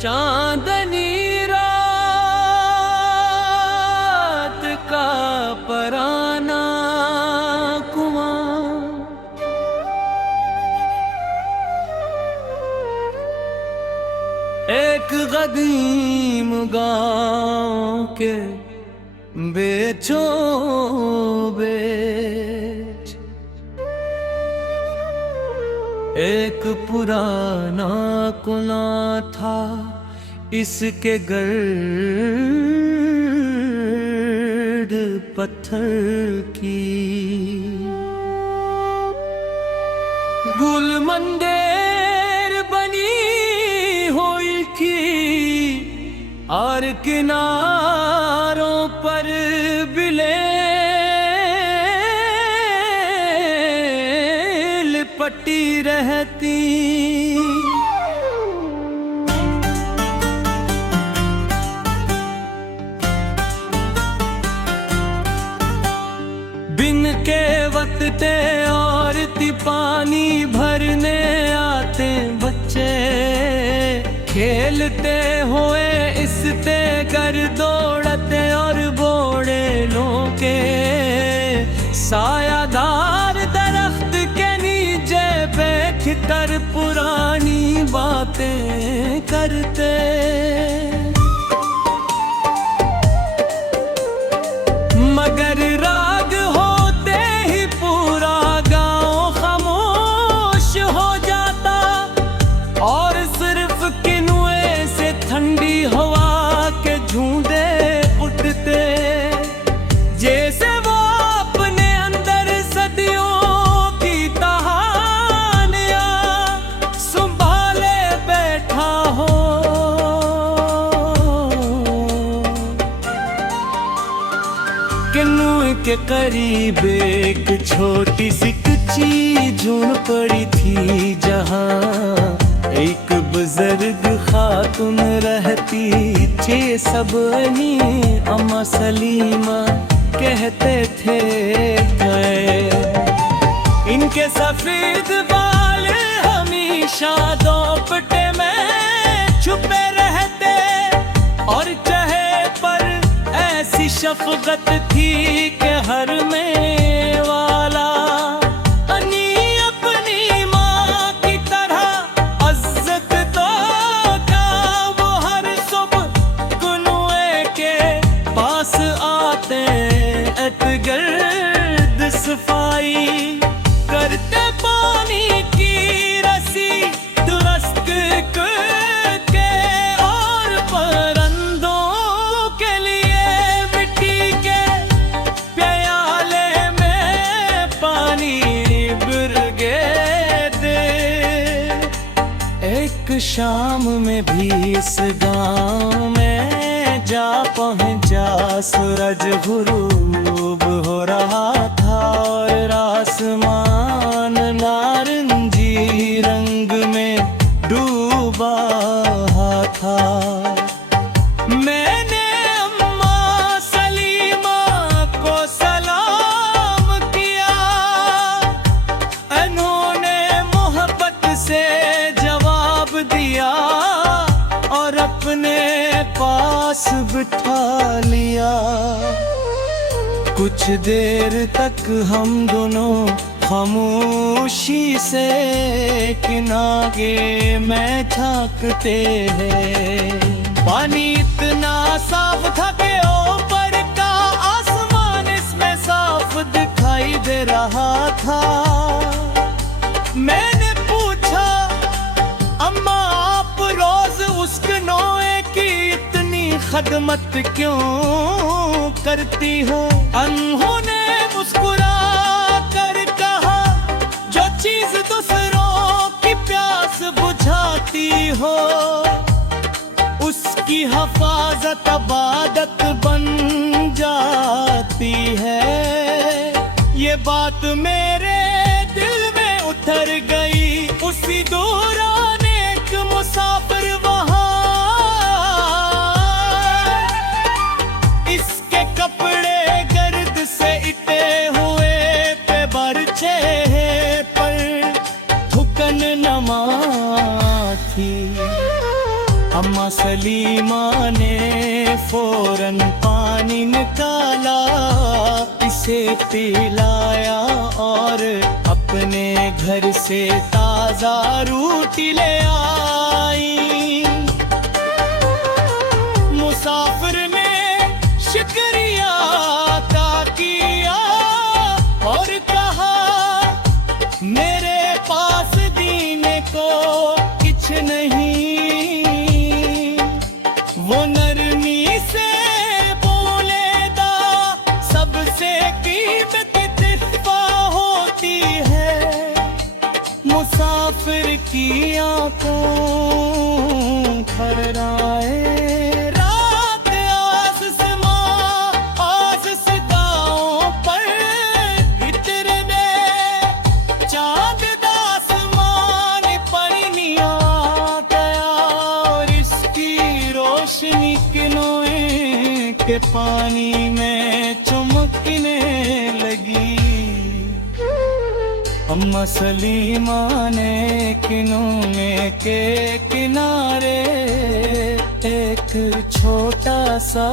चांदनी रात का पराना कुआं, एक कदीम गांव के बेचो बेच, एक पुराना कुआं था इसके गर्द पत्थर की। गुलमंदेर बनी हुई थी और किनारों पर बिलेल पट्टी रहती। बिन के वक्ते औरती पानी भरने आते बच्चे, खेलते हुए इसते कर दौड़ते और बोड़े लोके सायादार दरख्त के नीचे बैठकर पुरानी बातें करते। मगर राग होते ही पूरा गांव खामोश हो जाता और सिर्फ किनुए से ठंडी हवा के झूंदे उठते, जैसे वो अपने अंदर सदियों की कहानियां संभाले बैठा हो। किनुए के करीब एक छोटी सी कच्ची झोंपड़ी थी, जहां एक बुजुर्ग खातून रहती थी। सब अम्मा सलीमा कहते थे। इनके सफेद बाल हमेशा दोपटे में छुपे रहते और चेहरे पर ऐसी शफकत थी कि हर में वाला अपनी माँ की तरह इज्जत तो का। वो हर सुबह कुनुए के पास आते गर्द सफाई करते, पानी की रस्सी दुरुस्त करके और परिंदों के लिए मिट्टी के प्याले में पानी भर दे। एक शाम में भी इस गांव में जा पहुंचा सूरज गुरूब हो रहा था और आसमान नारंगी रंग में डूबा था। मैंने अम्मा सलीमा को सलाम किया, उन्होंने मोहब्बत से जवाब दिया और अपने पास बिठा लिया। कुछ देर तक हम दोनों खामोशी से किनारे में झांकते हैं। पानी इतना साफ था कि ऊपर का आसमान इसमें साफ दिखाई दे रहा था। मैंने पूछा, अम्मा आप रोज उसके नोए की इतनी खदमत क्यों करती हो? उन्होंने मुस्कुरा कर कहा, जो चीज दूसरों की प्यास बुझाती हो उसकी हिफाजत इबादत बन जाती है। ये बात मेरे दिल में उतर गई। उसी दौरान एक मुसाफिर वहां इसके कपड़े गर्द से इटे हुए पे बरछे पर थुकन नमा थी। अम्मा सलीमा ने फौरन पानी निकाला, इसे पिलाया और अपने घर से ताजा रोटी ले आई। मुसाफिर ने शुक्रिया अदा किया और कहा, मेरे पास दीने को कुछ नहीं। वो नरमी से बोले दा, सबसे कीमती तोहफा होती है। मुसाफिर की आंखों खरराए, रात आसमां आसमां पर इतर दे, चांद आसमान पर नहीं आ गया और इसकी रोशनी किनोए के पानी में चमकने लगी। अम्मा सलीमा ने किनोने के किनारे एक छोटा सा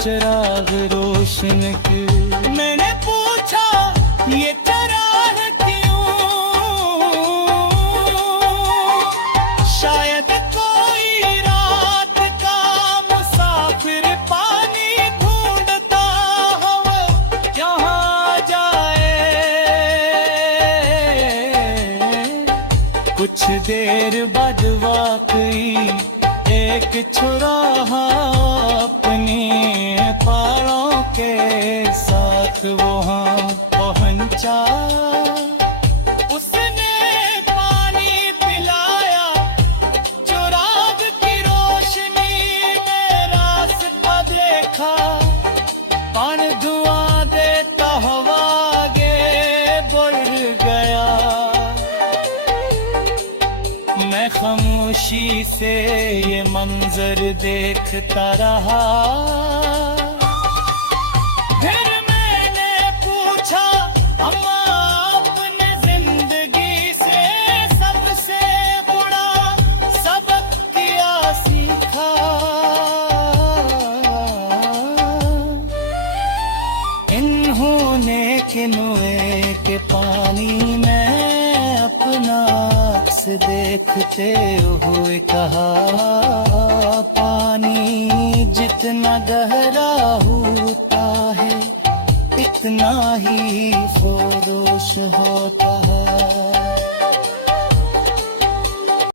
चिराग रोशन की। मैंने पूछा, ये चिराग क्यों? शायद कोई रात का मुसाफिर पानी ढूंढता हो, यहाँ जाए। कुछ देर बाद वाकई एक चौराहा अपने पारों के साथ वहाँ पहुँचा। उसने पानी पिलाया, चिराग की रोशनी में रास्ता देखा। पान धुआं देता हवा आगे बढ़ गया। मैं खामोशी से ये मंजर देखता रहा। फिर मैंने पूछा, अम्मा आपने जिंदगी से सबसे बड़ा सबक क्या सीखा? इन्होंने किनुए के पानी में अपना अक्स देखते हुए कहा, पानी जितना गहरा होता है इतना ही फरोश होता है।